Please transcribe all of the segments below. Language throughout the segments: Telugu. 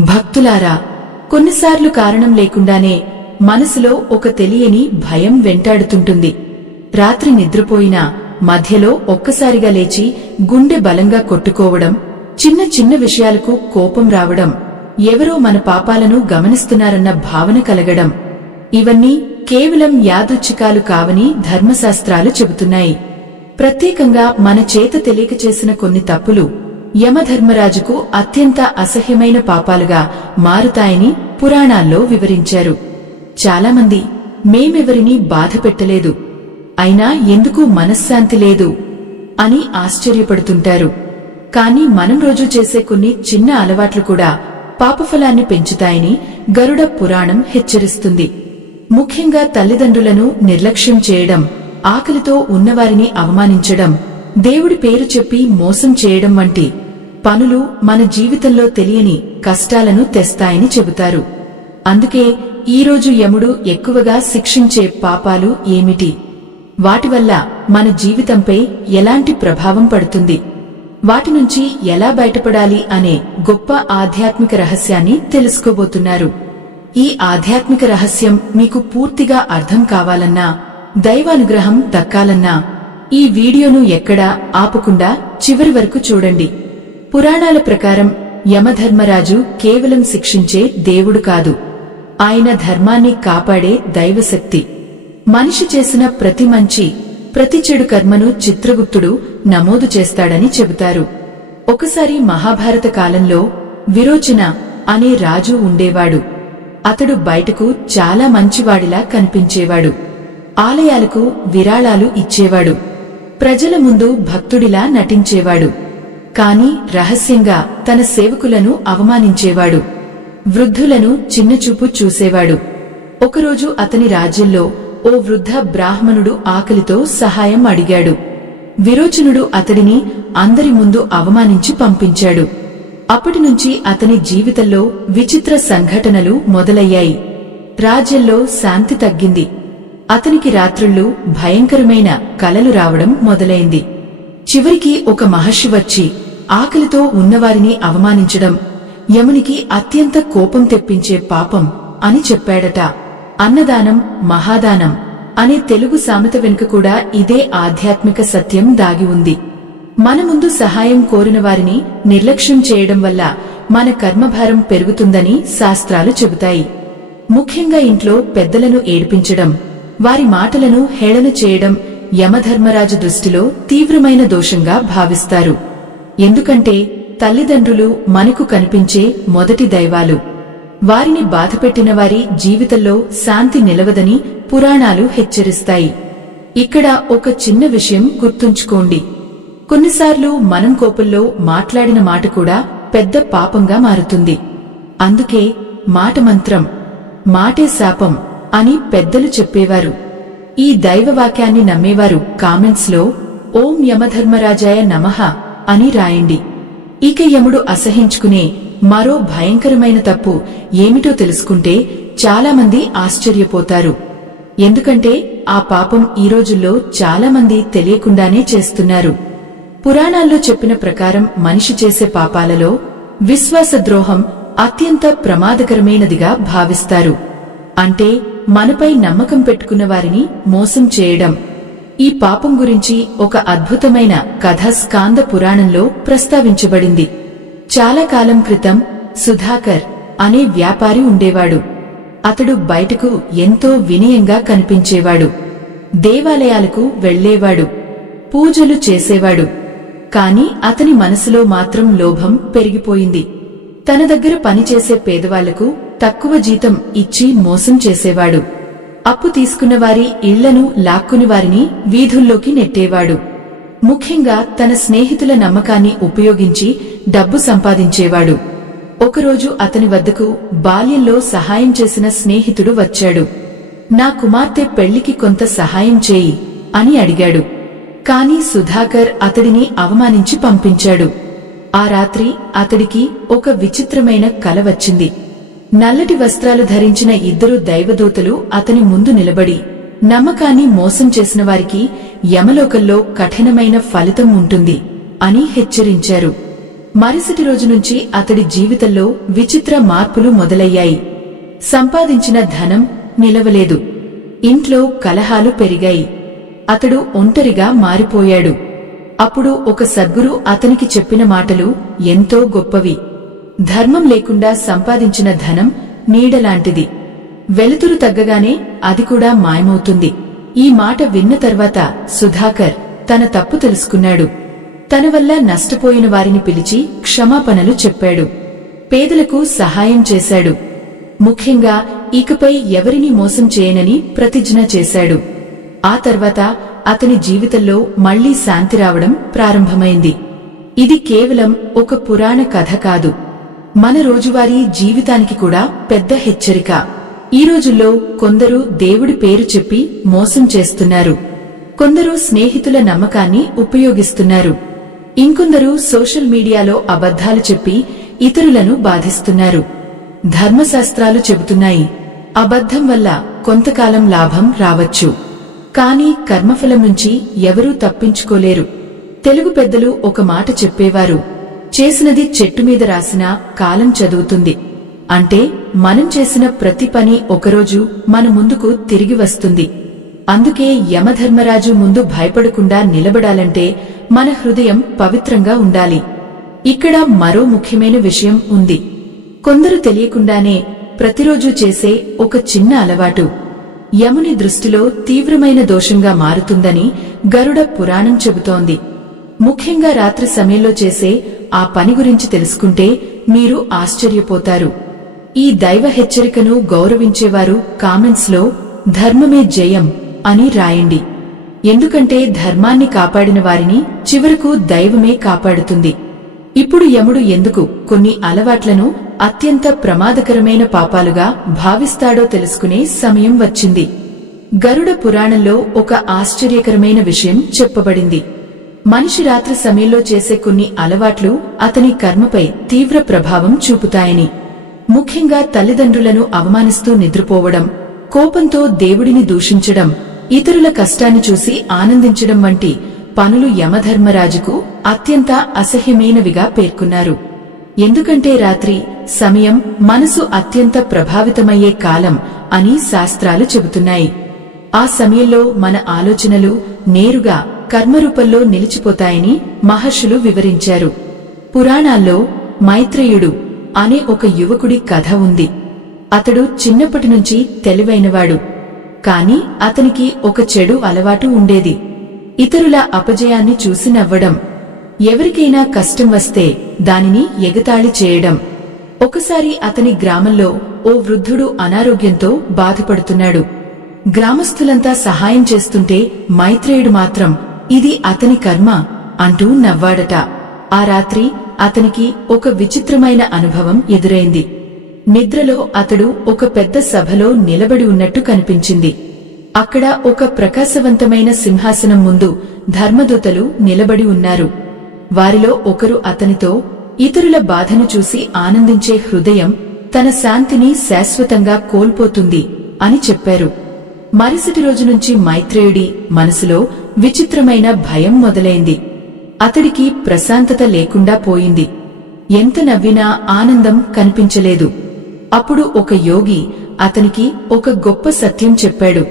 భక్తులారా, కొన్నిసార్లు కారణం లేకుండానే మనసులో ఒక తెలియని భయం వెంటాడుతుంటుంది. రాత్రి నిద్రపోయినా మధ్యలో ఒక్కసారిగా లేచి గుండె బలంగా కొట్టుకోవడం, చిన్న చిన్న విషయాలకు కోపం రావడం, ఎవరో మన పాపాలను గమనిస్తున్నారన్న భావన కలగడం, ఇవన్నీ కేవలం యాదృచ్ఛికాలు కావని ధర్మశాస్త్రాలు చెబుతున్నాయి. ప్రత్యేకంగా మన చేత తెలియక చేసిన కొన్ని తప్పులు యమధర్మరాజుకు అత్యంత అసహ్యమైన పాపాలుగా మారుతాయని పురాణాల్లో వివరించారు. చాలామంది మేమెవరినీ బాధ పెట్టలేదు, అయినా ఎందుకు మనశ్శాంతి లేదు అని ఆశ్చర్యపడుతుంటారు. కాని మనం రోజూ చేసే కొన్ని చిన్న అలవాట్లు కూడా పాపఫలాన్ని పెంచుతాయని గరుడ పురాణం హెచ్చరిస్తుంది. ముఖ్యంగా తల్లిదండ్రులను నిర్లక్ష్యం చేయడం, ఆకలితో ఉన్నవారిని అవమానించడం, దేవుడి పేరు చెప్పి మోసం చేయడం వంటి పనులు మన జీవితంలో తెలియని కష్టాలను తెస్తాయని చెబుతారు. అందుకే ఈరోజు యముడు ఎక్కువగా శిక్షించే పాపాలు ఏమిటి, వాటి వల్ల మన జీవితంపై ఎలాంటి ప్రభావం పడుతుంది, వాటి నుంచి ఎలా బయటపడాలి అనే గొప్ప ఆధ్యాత్మిక రహస్యాన్ని తెలుసుకోబోతున్నారు. ఈ ఆధ్యాత్మిక రహస్యం మీకు పూర్తిగా అర్థం కావాలన్నా, దైవానుగ్రహం దక్కాలన్నా ఈ వీడియోను ఎక్కడా ఆపకుండా చివరి వరకు చూడండి. పురాణాల ప్రకారం యమధర్మరాజు కేవలం శిక్షించే దేవుడు కాదు, ఆయన ధర్మాన్ని కాపాడే దైవశక్తి. మనిషి చేసిన ప్రతి మంచి, ప్రతి చెడు కర్మను చిత్రగుప్తుడు నమోదు చేస్తాడని చెబుతారు. ఒకసారి మహాభారత కాలంలో విరోచన అనే రాజు ఉండేవాడు. అతడు బయటకు చాలా మంచివాడిలా కనిపించేవాడు. ఆలయాలకు విరాళాలు ఇచ్చేవాడు. ప్రజల ముందు భక్తుడిలా నటించేవాడు. కాని రహస్యంగా తన సేవకులను అవమానించేవాడు. వృద్ధులను చిన్నచూపు చూసేవాడు. ఒకరోజు అతని రాజ్యంలో ఓ వృద్ధ బ్రాహ్మణుడు ఆకలితో సహాయం అడిగాడు. విరోచనుడు అతడిని అందరి ముందు అవమానించి పంపించాడు. అప్పటినుంచి అతని జీవితంలో విచిత్ర సంఘటనలు మొదలయ్యాయి. రాజ్యంలో శాంతి తగ్గింది. అతనికి రాత్రుళ్ళు భయంకరమైన కలలు రావడం మొదలైంది. చివరికి ఒక మహర్షి వచ్చి ఆకలితో ఉన్నవారిని అవమానించడం యమునికి అత్యంత కోపం తెప్పించే పాపం అని చెప్పాడట. అన్నదానం మహాదానం అనే తెలుగు సామెత వెనుక కూడా ఇదే ఆధ్యాత్మిక సత్యం దాగి ఉంది. మన ముందు సహాయం కోరిన వారిని నిర్లక్ష్యం చేయడం వల్ల మన కర్మభారం పెరుగుతుందని శాస్త్రాలు చెబుతాయి. ముఖ్యంగా ఇంట్లో పెద్దలను ఏడ్పించడం, వారి మాటలను హేళన చేయడం యమధర్మరాజు దృష్టిలో తీవ్రమైన దోషంగా భావిస్తారు. ఎందుకంటే తల్లిదండ్రులు మనకు కనిపించే మొదటి దైవాలు. వారిని బాధపెట్టిన వారి జీవితంలో శాంతి నిలవదని పురాణాలు హెచ్చరిస్తాయి. ఇక్కడ ఒక చిన్న విషయం గుర్తుంచుకోండి. కొన్నిసార్లు మనం కోపంలో మాట్లాడిన మాట కూడా పెద్ద పాపంగా మారుతుంది. అందుకే మాట మంత్రం, మాటే శాపం అని పెద్దలు చెప్పేవారు. ఈ దైవవాక్యాన్ని నమ్మేవారు కామెంట్స్ లో ఓం యమధర్మరాజాయ నమః అని రాయండి. ఇక యముడు అసహించుకునే మరో భయంకరమైన తప్పు ఏమిటో తెలుసుకుంటే చాలామంది ఆశ్చర్యపోతారు. ఎందుకంటే ఆ పాపం ఈ రోజుల్లో చాలామంది తెలియకుండానే చేస్తున్నారు. పురాణాల్లో చెప్పిన ప్రకారం మనిషి చేసే పాపాలలో విశ్వాసద్రోహం అత్యంత ప్రమాదకరమైనదిగా భావిస్తారు. అంటే మనపై నమ్మకం పెట్టుకున్న వారిని మోసం చేయడం. ఈ పాపం గురించి ఒక అద్భుతమైన కథ స్కాంద పురాణంలో ప్రస్తావించబడింది. చాలా కాలం క్రితం సుధాకర్ అనే వ్యాపారి ఉండేవాడు. అతడు బయటకు ఎంతో వినయంగా కనిపించేవాడు. దేవాలయాలకు వెళ్లేవాడు, పూజలు చేసేవాడు. కాని అతని మనసులో మాత్రం లోభం పెరిగిపోయింది. తన దగ్గర పనిచేసే పేదవాళ్లకు తక్కువ జీతం ఇచ్చి మోసం చేసేవాడు. అప్పు తీసుకున్న వారి ఇళ్లను లాక్కుని వారిని వీధుల్లోకి నెట్టేవాడు. ముఖ్యంగా తన స్నేహితుల నమ్మకాన్ని ఉపయోగించి డబ్బు సంపాదించేవాడు. ఒకరోజు అతని వద్దకు బాల్యంలో సహాయం చేసిన స్నేహితుడు వచ్చాడు. నా కుమార్తె పెళ్లికి కొంత సహాయం చేయి అని అడిగాడు. కాని సుధాకర్ అతడిని అవమానించి పంపించాడు. ఆ రాత్రి అతడికి ఒక విచిత్రమైన కల వచ్చింది. నల్లటి వస్త్రాలు ధరించిన ఇద్దరు దైవదూతలు అతని ముందు నిలబడి నమ్మకాన్ని మోసం చేసిన వారికి యమలోకంలో కఠినమైన ఫలితం ఉంటుంది అని హెచ్చరించారు. మరుసటి రోజు నుంచి అతడి జీవితంలో విచిత్ర మార్పులు మొదలయ్యాయి. సంపాదించిన ధనం నిలవలేదు. ఇంట్లో కలహాలు పెరిగాయి. అతడు ఒంటరిగా మారిపోయాడు. అప్పుడు ఒక సద్గురు అతనికి చెప్పిన మాటలు ఎంతో గొప్పవి. ధర్మం లేకుండా సంపాదించిన ధనం నీడలాంటిది. వెలుతురు తగ్గగానే అది కూడా మాయమవుతుంది. ఈ మాట విన్న తర్వాత సుధాకర్ తన తప్పు తెలుసుకున్నాడు. తన వల్ల నష్టపోయిన వారిని పిలిచి క్షమాపణలు చెప్పాడు. పేదలకు సహాయం చేశాడు. ముఖ్యంగా ఇకపై ఎవరినీ మోసం చేయనని ప్రతిజ్ఞ చేశాడు. ఆ తర్వాత అతని జీవితంలో మళ్లీ శాంతి రావడం ప్రారంభమైంది. ఇది కేవలం ఒక పురాణ కథ కాదు, మన రోజువారీ జీవితానికి కూడా పెద్ద హెచ్చరిక. ఈ రోజుల్లో కొందరు దేవుడి పేరు చెప్పి మోసం చేస్తున్నారు. కొందరు స్నేహితుల నమ్మకాన్ని ఉపయోగిస్తున్నారు. ఇంకొందరు సోషల్ మీడియాలో అబద్ధాలు చెప్పి ఇతరులను బాధిస్తున్నారు. ధర్మశాస్త్రాలు చెబుతున్నాయి, అబద్ధం వల్ల కొంతకాలం లాభం రావచ్చు, కానీ కర్మఫలం నుంచి ఎవరూ తప్పించుకోలేరు. తెలుగు పెద్దలు ఒక మాట చెప్పేవారు, చేసినది చెట్టు మీద రాసినా కాలం చదువుతుంది. అంటే మనం చేసిన ప్రతి పని ఒకరోజు మన ముందుకు తిరిగి వస్తుంది. అందుకే యమధర్మరాజు ముందు భయపడకుండా నిలబడాలంటే మన హృదయం పవిత్రంగా ఉండాలి. ఇక్కడ మరో ముఖ్యమైన విషయం ఉంది. కొందరు తెలియకుండానే ప్రతిరోజు చేసే ఒక చిన్న అలవాటు యముని దృష్టిలో తీవ్రమైన దోషంగా మారుతుందని గరుడ పురాణం చెబుతోంది. ముఖ్యంగా రాత్రి సమయంలో చేసే ఆ పని గురించి తెలుసుకుంటే మీరు ఆశ్చర్యపోతారు. ఈ దైవ హెచ్చరికను గౌరవించేవారు కామెంట్స్ లో ధర్మమే జయం అని రాయండి. ఎందుకంటే ధర్మాన్ని కాపాడిన వారిని చివరకు దైవమే కాపాడుతుంది. ఇప్పుడు యముడు ఎందుకు కొన్ని అలవాట్లను అత్యంత ప్రమాదకరమైన పాపాలుగా భావిస్తాడో తెలుసుకునే సమయం వచ్చింది. గరుడ పురాణంలో ఒక ఆశ్చర్యకరమైన విషయం చెప్పబడింది. మనిషి రాత్రి సమయంలో చేసే కొన్ని అలవాట్లు అతని కర్మపై తీవ్ర ప్రభావం చూపుతాయని. ముఖ్యంగా తల్లిదండ్రులను అవమానిస్తూ నిద్రపోవడం, కోపంతో దేవుడిని దూషించడం, ఇతరుల కష్టాన్ని చూసి ఆనందించడం వంటి పనులు యమధర్మరాజుకు అత్యంత అసహ్యమైనవిగా పేర్కొన్నారు. ఎందుకంటే రాత్రి సమయం మనసు అత్యంత ప్రభావితమయ్యే కాలం అని శాస్త్రాలు చెబుతున్నాయి. ఆ సమయంలో మన ఆలోచనలు నేరుగా కర్మరూపంలో నిలిచిపోతాయని మహర్షులు వివరించారు. పురాణాల్లో మైత్రేయుడు అనే ఒక యువకుడి కథ ఉంది. అతడు చిన్నప్పటినుంచి తెలివైనవాడు. కాని అతనికి ఒక చెడు అలవాటు ఉండేది. ఇతరుల అపజయాన్ని చూసి నవ్వడం, ఎవరికైనా కష్టం వస్తే దానిని ఎగతాళి చేయడం. ఒకసారి అతని గ్రామంలో ఓ వృద్ధుడు అనారోగ్యంతో బాధపడుతున్నాడు. గ్రామస్తులంతా సహాయం చేస్తుంటే మైత్రేయుడు మాత్రం ఇది అతని కర్మ అంటూ నవ్వాడట. ఆ రాత్రి అతనికి ఒక విచిత్రమైన అనుభవం ఎదురైంది. నిద్రలో అతడు ఒక పెద్ద సభలో నిలబడి ఉన్నట్టు కనిపించింది. అక్కడ ఒక ప్రకాశవంతమైన సింహాసనం ముందు ధర్మదూతలు నిలబడి ఉన్నారు. వారిలో ఒకరు అతనితో, ఇతరుల బాధను చూసి ఆనందించే హృదయం తన శాంతిని శాశ్వతంగా కోల్పోతుంది అని చెప్పారు. మరుసటి రోజు నుంచి మైత్రేయుడి మనసులో విచిత్రమైన భయం మొదలైంది. అతడికి ప్రశాంతత లేకుండా పోయింది. ఎంత నవ్వినా ఆనందం కనిపించలేదు. అప్పుడు ఒక యోగి అతనికి ఒక గొప్ప సత్యం చెప్పాడు.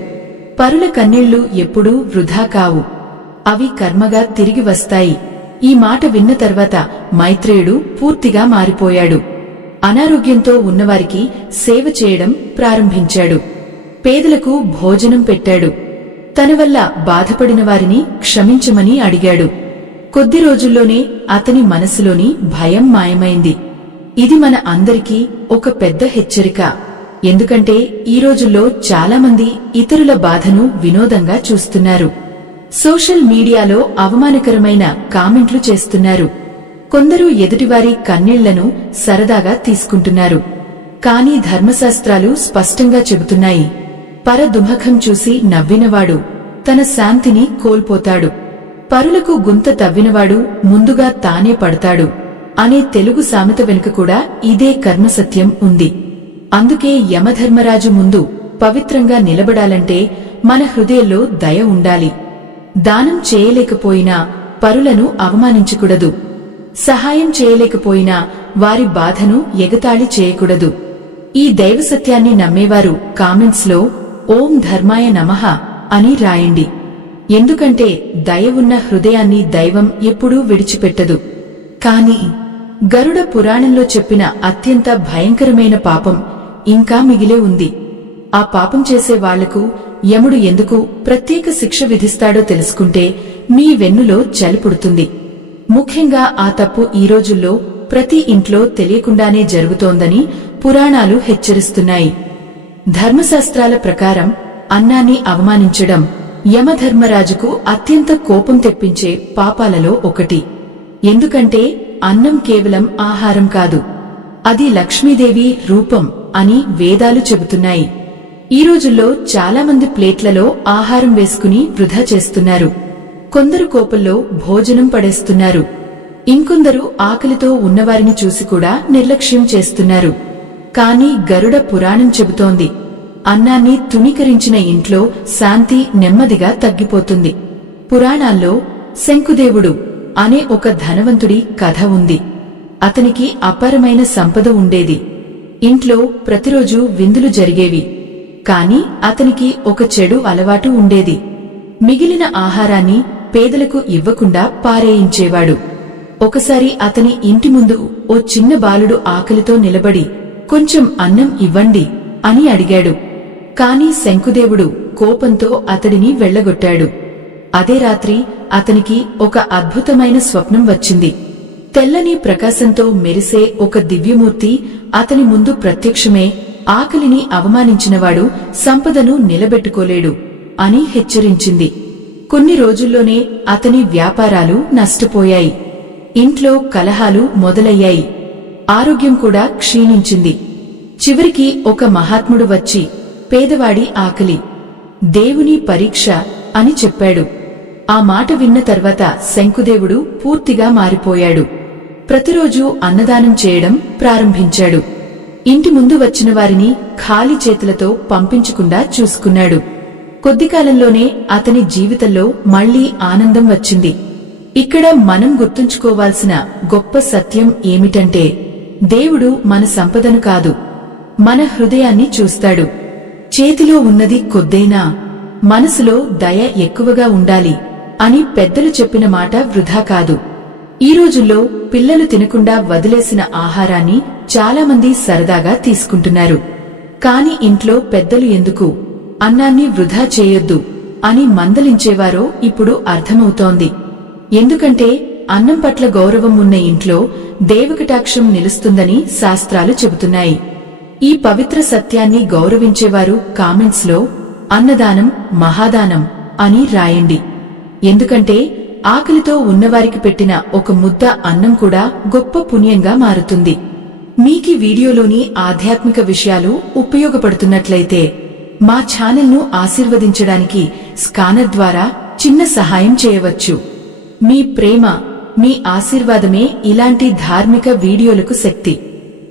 పరుల కన్నీళ్లు ఎప్పుడూ వృధా కావు, అవి కర్మగా తిరిగి వస్తాయి. ఈ మాట విన్న తర్వాత మైత్రేయుడు పూర్తిగా మారిపోయాడు. అనారోగ్యంతో ఉన్నవారికి సేవ చేయడం ప్రారంభించాడు. పేదలకు భోజనం పెట్టాడు. తన వల్ల బాధపడిన వారిని క్షమించమని అడిగాడు. కొద్ది రోజుల్లోనే అతని మనసులోని భయం మాయమైంది. ఇది మన అందరికీ ఒక పెద్ద హెచ్చరిక. ఎందుకంటే ఈ రోజుల్లో చాలామంది ఇతరుల బాధను వినోదంగా చూస్తున్నారు. సోషల్ మీడియాలో అవమానకరమైన కామెంట్లు చేస్తున్నారు. కొందరు ఎదుటివారి కన్నీళ్లను సరదాగా తీసుకుంటున్నారు. కానీ ధర్మశాస్త్రాలు స్పష్టంగా చెబుతున్నాయి, పరదుముఖం చూసి నవ్వినవాడు తన శాంతిని కోల్పోతాడు, పరులకు గుంత తవ్వినవాడు ముందుగా తానే పడతాడు అనే తెలుగు సామెత వెనుక కూడా ఇదే కర్మసత్యం ఉంది. అందుకే యమధర్మరాజు ముందు పవిత్రంగా నిలబడాలంటే మన హృదయంలో దయ ఉండాలి. దానం చేయలేకపోయినా పరులను అవమానించకూడదు. సహాయం చేయలేకపోయినా వారి బాధను ఎగతాళి చేయకూడదు. ఈ దైవ సత్యాన్ని నమ్మేవారు కామెంట్స్లో ఓం ధర్మాయ నమః అని రాయండి. ఎందుకంటే దయ ఉన్న హృదయాన్ని దైవం ఎప్పుడూ విడిచిపెట్టదు. కాని గరుడ పురాణంలో చెప్పిన అత్యంత భయంకరమైన పాపం ఇంకా మిగిలే ఉంది. ఆ పాపం చేసే వాళ్లకు యముడు ఎందుకు ప్రత్యేక శిక్ష విధిస్తాడో తెలుసుకుంటే మీ వెన్నులో చలి పుడుతుంది. ముఖ్యంగా ఆ తప్పు ఈ రోజుల్లో ప్రతి ఇంట్లో తెలియకుండానే జరుగుతోందని పురాణాలు హెచ్చరిస్తున్నాయి. ధర్మశాస్త్రాల ప్రకారం అన్నాన్ని అవమానించడం యమధర్మరాజుకు అత్యంత కోపం తెప్పించే పాపాలలో ఒకటి. ఎందుకంటే అన్నం కేవలం ఆహారం కాదు, అది లక్ష్మీదేవి రూపం అని వేదాలు చెబుతున్నాయి. ఈ రోజుల్లో చాలామంది ప్లేట్లలో ఆహారం వేసుకుని వృధా చేస్తున్నారు. కొందరు కోపంలో భోజనం పడేస్తున్నారు. ఇంకొందరు ఆకలితో ఉన్నవారిని చూసి కూడా నిర్లక్ష్యం చేస్తున్నారు. కాని గరుడ పురాణం చెబుతోంది, అన్నాన్ని తుణీకరించిన ఇంట్లో శాంతి నెమ్మదిగా తగ్గిపోతుంది. పురాణాల్లో శంకుదేవుడు అనే ఒక ధనవంతుడి కథ ఉంది. అతనికి అపారమైన సంపద ఉండేది. ఇంట్లో ప్రతిరోజు విందులు జరిగేవి. కాని అతనికి ఒక చెడు అలవాటు ఉండేది. మిగిలిన ఆహారాన్ని పేదలకు ఇవ్వకుండా పారేయించేవాడు. ఒకసారి అతని ఇంటి ముందు ఓ చిన్న బాలుడు ఆకలితో నిలబడి కొంచెం అన్నం ఇవ్వండి అని అడిగాడు. కాని శంకుదేవుడు కోపంతో అతడిని వెళ్లగొట్టాడు. అదే రాత్రి అతనికి ఒక అద్భుతమైన స్వప్నం వచ్చింది. తెల్లని ప్రకాశంతో మెరిసే ఒక దివ్యమూర్తి అతని ముందు ప్రత్యక్షమే ఆకలిని అవమానించినవాడు సంపదను నిలబెట్టుకోలేడు అని హెచ్చరించింది. కొన్ని రోజుల్లోనే అతని వ్యాపారాలు నష్టపోయాయి. ఇంట్లో కలహాలు మొదలయ్యాయి. ఆరోగ్యం కూడా క్షీణించింది. చివరికి ఒక మహాత్ముడు వచ్చి పేదవాడి ఆకలి దేవుని పరీక్ష అని చెప్పాడు. ఆ మాట విన్న తర్వాత శంకుదేవుడు పూర్తిగా మారిపోయాడు. ప్రతిరోజూ అన్నదానం చేయడం ప్రారంభించాడు. ఇంటి ముందు వచ్చిన వారిని ఖాళీ చేతులతో పంపించకుండా చూసుకున్నాడు. కొద్దికాలంలోనే అతని జీవితంలో మళ్లీ ఆనందం వచ్చింది. ఇక్కడ మనం గుర్తుంచుకోవాల్సిన గొప్ప సత్యం ఏమిటంటే, దేవుడు మన సంపదను కాదు, మన హృదయాన్ని చూస్తాడు. చేతిలో ఉన్నది కొద్దేనా, మనసులో దయ ఎక్కువగా ఉండాలి అని పెద్దలు చెప్పిన మాట వృధా కాదు. ఈ రోజుల్లో పిల్లలు తినకుండా వదిలేసిన ఆహారాన్ని చాలామంది సరదాగా తీసుకుంటున్నారు. కాని ఇంట్లో పెద్దలు ఎందుకు అన్నాన్ని వృధా చేయొద్దు అని మందలించేవారో ఇప్పుడు అర్థమవుతోంది. ఎందుకంటే అన్నం పట్ల గౌరవం ఉన్న ఇంట్లో దేవకటాక్షం నిలుస్తుందని శాస్త్రాలు చెబుతున్నాయి. ఈ పవిత్ర సత్యాన్ని గౌరవించేవారు కామెంట్స్లో అన్నదానం మహాదానం అని రాయండి. ఎందుకంటే ఆకలితో ఉన్నవారికి పెట్టిన ఒక ముద్ద అన్నం కూడా గొప్ప పుణ్యంగా మారుతుంది. మీకీ వీడియోలోని ఆధ్యాత్మిక విషయాలు ఉపయోగపడుతున్నట్లయితే మా ఛానల్ను ఆశీర్వదించడానికి స్కానర్ ద్వారా చిన్న సహాయం చేయవచ్చు. మీ ప్రేమ, మీ ఆశీర్వాదమే ఇలాంటి ధార్మిక వీడియోలకు శక్తి.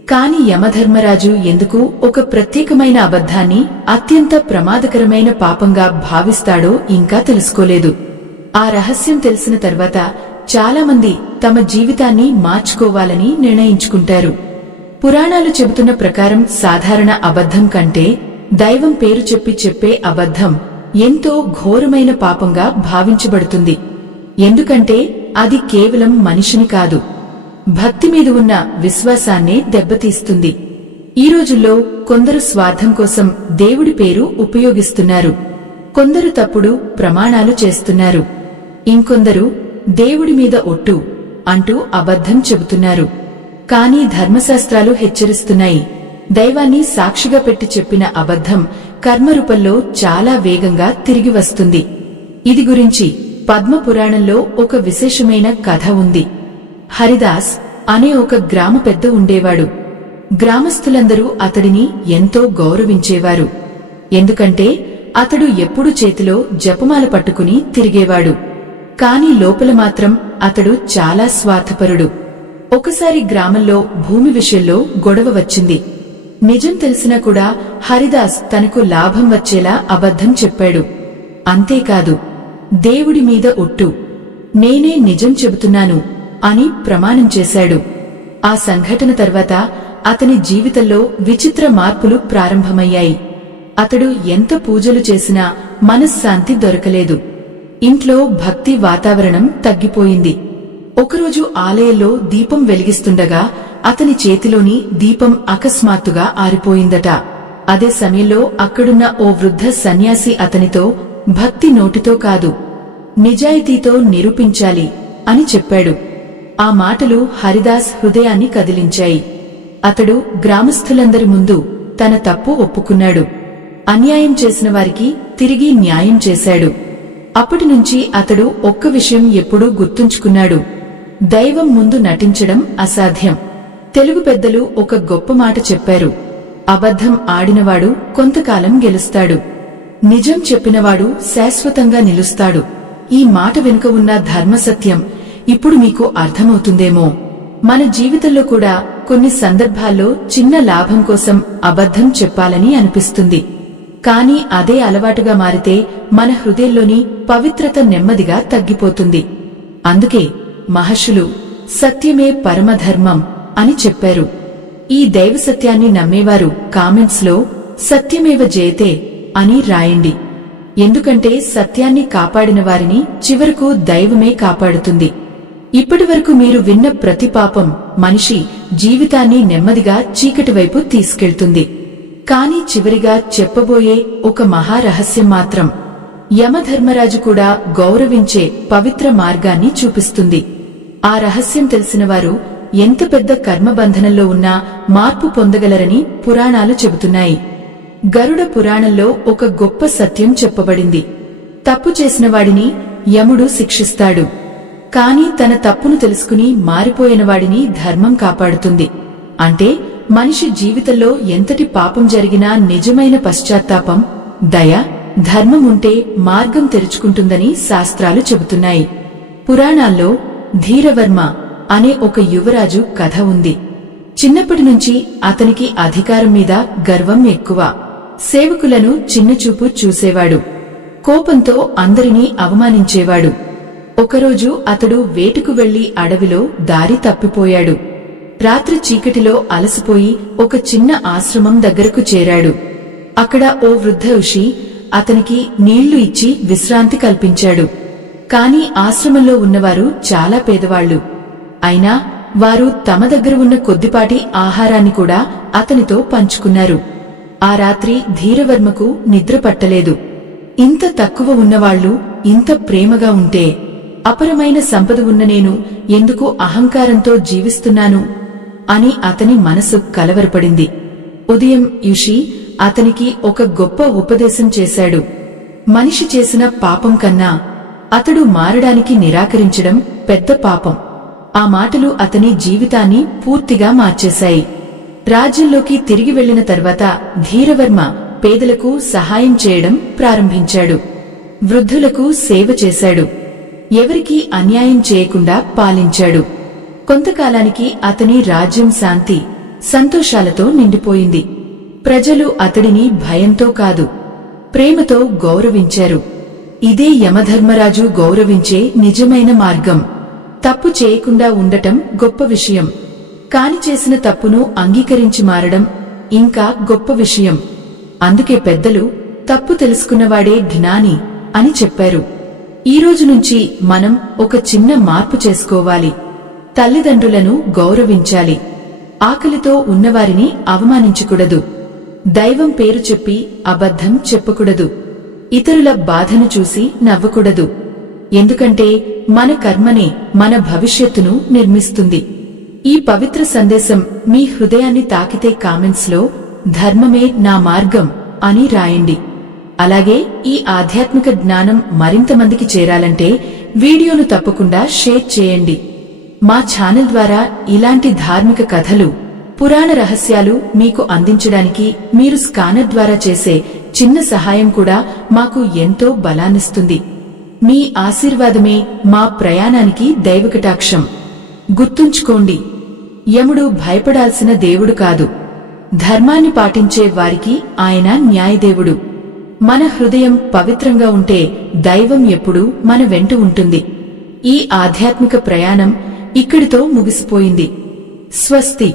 కాని యమధర్మరాజు ఎందుకు ఒక ప్రత్యేకమైన అబద్ధాన్ని అత్యంత ప్రమాదకరమైన పాపంగా భావిస్తాడో ఇంకా తెలుసుకోలేదు. ఆ రహస్యం తెలిసిన తర్వాత చాలామంది తమ జీవితాన్ని మార్చుకోవాలని నిర్ణయించుకుంటారు. పురాణాలు చెబుతున్న ప్రకారం సాధారణ అబద్ధం కంటే దైవం పేరు చెప్పి చెప్పే అబద్ధం ఎంతో ఘోరమైన పాపంగా భావించబడుతుంది. ఎందుకంటే అది కేవలం మనిషిని కాదు, భక్తి మీద ఉన్న విశ్వాసాన్నే దెబ్బతీస్తుంది. ఈ రోజుల్లో కొందరు స్వార్థం కోసం దేవుడి పేరు ఉపయోగిస్తున్నారు. కొందరు తప్పుడు ప్రమాణాలు చేస్తున్నారు. ఇంకొందరు దేవుడి మీద ఒట్టు అంటూ అబద్ధం చెబుతున్నారు. కాని ధర్మశాస్త్రాలు హెచ్చరిస్తున్నాయి, దైవాన్ని సాక్షిగా పెట్టి చెప్పిన అబద్ధం కర్మరూపంలో చాలా వేగంగా తిరిగి వస్తుంది. ఇది గురించి పద్మ పురాణంలో ఒక విశేషమైన కథ ఉంది. హరిదాస్ అనే ఒక గ్రామ పెద్ద ఉండేవాడు. గ్రామస్తులందరూ అతడిని ఎంతో గౌరవించేవారు. ఎందుకంటే అతడు ఎప్పుడూ చేతిలో జపమాల పట్టుకుని తిరిగేవాడు. కాని లోపల మాత్రం అతడు చాలా స్వార్థపరుడు. ఒకసారి గ్రామంలో భూమి విషయంలో గొడవ వచ్చింది. నిజం తెలిసినా కూడా హరిదాస్ తనకు లాభం వచ్చేలా అబద్ధం చెప్పాడు. అంతేకాదు, దేవుడి మీద ఒట్టు, నేనే నిజం చెబుతున్నాను అని ప్రమాణం చేశాడు. ఆ సంఘటన తర్వాత అతని జీవితంలో విచిత్ర మార్పులు ప్రారంభమయ్యాయి. అతడు ఎంత పూజలు చేసినా మనశ్శాంతి దొరకలేదు. ఇంట్లో భక్తి వాతావరణం తగ్గిపోయింది. ఒకరోజు ఆలయంలో దీపం వెలిగిస్తుండగా అతని చేతిలోని దీపం అకస్మాత్తుగా ఆరిపోయిందట. అదే సమయంలో అక్కడున్న ఓ వృద్ధ సన్యాసి అతనితో, భక్తి నోటితో కాదు, నిజాయితీతో నిరూపించాలి అని చెప్పాడు. ఆ మాటలు హరిదాస్ హృదయాన్ని కదిలించాయి. అతడు గ్రామస్థులందరి ముందు తన తప్పు ఒప్పుకున్నాడు. అన్యాయం చేసిన వారికి తిరిగి న్యాయం చేశాడు. అప్పటినుంచి అతడు ఒక్క విషయం ఎప్పుడూ గుర్తుంచుకున్నాడు: దైవం ముందు నటించడం అసాధ్యం. తెలుగు పెద్దలు ఒక గొప్ప మాట చెప్పారు: అబద్ధం ఆడినవాడు కొంతకాలం గెలుస్తాడు, నిజం చెప్పినవాడు శాశ్వతంగా నిలుస్తాడు. ఈ మాట వెనుక ఉన్న ధర్మసత్యం ఇప్పుడు మీకు అర్థమవుతుందేమో. మన జీవితంలో కూడా కొన్ని సందర్భాల్లో చిన్న లాభం కోసం అబద్ధం చెప్పాలని అనిపిస్తుంది. కాని అదే అలవాటుగా మారితే మన హృదయంలోని పవిత్రత నెమ్మదిగా తగ్గిపోతుంది. అందుకే మహర్షులు సత్యమే పరమధర్మం అని చెప్పారు. ఈ దైవ సత్యాన్ని నమ్మేవారు కామెంట్స్ లో సత్యమేవ జయతే అని రాయండి. ఎందుకంటే సత్యాన్ని కాపాడిన వారిని చివరకు దైవమే కాపాడుతుంది. ఇప్పటివరకు మీరు విన్న ప్రతి పాపం మనిషి జీవితాన్ని నెమ్మదిగా చీకటి వైపు తీసుకెళ్తుంది. కాని చివరిగా చెప్పబోయే ఒక మహారహస్యం మాత్రం యమధర్మరాజు కూడా గౌరవించే పవిత్ర మార్గాన్ని చూపిస్తుంది. ఆ రహస్యం తెలిసినవారు ఎంత పెద్ద కర్మబంధనంలో ఉన్నా మార్పు పొందగలరని పురాణాలు చెబుతున్నాయి. గరుడ పురాణంలో ఒక గొప్ప సత్యం చెప్పబడింది: తప్పు చేసిన వాడిని యముడు శిక్షిస్తాడు, కాని తన తప్పును తెలుసుకుని మారిపోయిన వాడిని ధర్మం కాపాడుతుంది. అంటే మనిషి జీవితంలో ఎంతటి పాపం జరిగినా నిజమైన పశ్చాత్తాపం, దయ, ధర్మం ఉంటే మార్గం తెరుచుకుంటుందని శాస్త్రాలు చెబుతున్నాయి. పురాణాల్లో ధీరవర్మ అనే ఒక యువరాజు కథ ఉంది. చిన్నప్పటినుంచి అతనికి అధికారం మీద గర్వం ఎక్కువ. సేవకులను చిన్నచూపు చూసేవాడు. కోపంతో అందరినీ అవమానించేవాడు. ఒకరోజు అతడు వేటకు వెళ్లి అడవిలో దారి తప్పిపోయాడు. రాత్రి చీకటిలో అలసిపోయి ఒక చిన్న ఆశ్రమం దగ్గరకు చేరాడు. అక్కడ ఓ వృద్ధ ఋషి అతనికి నీళ్లు ఇచ్చి విశ్రాంతి కల్పించాడు. కాని ఆశ్రమంలో ఉన్నవారు చాలా పేదవాళ్లు. అయినా వారు తమ దగ్గర ఉన్న కొద్దిపాటి ఆహారాన్ని కూడా అతనితో పంచుకున్నారు. ఆ రాత్రి ధీరవర్మకు నిద్ర పట్టలేదు. ఇంత తక్కువ ఉన్నవాళ్లు ఇంత ప్రేమగా ఉంటే అపరమైన సంపద ఉన్న నేను ఎందుకు అహంకారంతో జీవిస్తున్నాను అని అతని మనసు కలవరపడింది. ఉదయం ఋషి అతనికి ఒక గొప్ప ఉపదేశం చేశాడు. మనిషి చేసిన పాపం కన్నా అతడు మారడానికి నిరాకరించడం పెద్ద పాపం. ఆ మాటలు అతని జీవితాన్ని పూర్తిగా మార్చేశాయి. రాజ్యంలోకి తిరిగి వెళ్లిన తర్వాత ధీరవర్మ పేదలకు సహాయం చేయడం ప్రారంభించాడు. వృద్ధులకు సేవ చేశాడు. ఎవరికీ అన్యాయం చేయకుండా పాలించాడు. కొంతకాలానికి అతని రాజ్యం శాంతి, సంతోషాలతో నిండిపోయింది. ప్రజలు అతడిని భయంతో కాదు, ప్రేమతో గౌరవించారు. ఇదే యమధర్మరాజు గౌరవించే నిజమైన మార్గం. తప్పు చేయకుండా ఉండటం గొప్ప విషయం, కాని చేసిన తప్పును అంగీకరించి మారడం ఇంకా గొప్ప విషయం. అందుకే పెద్దలు తప్పు తెలుసుకున్నవాడే జ్ఞాని అని చెప్పారు. ఈ రోజు నుంచి మనం ఒక చిన్న మార్పు చేసుకోవాలి. తల్లిదండ్రులను గౌరవించాలి. ఆకలితో ఉన్నవారిని అవమానించకూడదు. దైవం పేరు చెప్పి అబద్ధం చెప్పకూడదు. ఇతరుల బాధను చూసి నవ్వకూడదు. ఎందుకంటే మన కర్మనే మన భవిష్యత్తును నిర్మిస్తుంది. ఈ పవిత్ర సందేశం మీ హృదయాన్ని తాకితే కామెంట్స్ లో ధర్మమే నా మార్గం అని రాయండి. అలాగే ఈ ఆధ్యాత్మిక జ్ఞానం మరింత మందికి చేరాలంటే వీడియోను తప్పకుండా షేర్ చేయండి. మా ఛానల్ ద్వారా ఇలాంటి ధార్మిక కథలు, పురాణ రహస్యాలు మీకు అందించడానికి మీరు స్కానర్ ద్వారా చేసే చిన్న సహాయం కూడా మాకు ఎంతో బలాన్నిస్తుంది. మీ ఆశీర్వాదమే మా ప్రయాణానికి దైవకటాక్షం. గుర్తుంచుకోండి, యముడు భయపడాల్సిన దేవుడు కాదు. ధర్మాన్ని పాటించే వారికి ఆయన న్యాయదేవుడు. మన హృదయం పవిత్రంగా ఉంటే దైవం ఎప్పుడూ మన వెంట ఉంటుంది. ఈ ఆధ్యాత్మిక ప్రయాణం ఇక్కడితో ముగిసిపోయింది. స్వస్తి.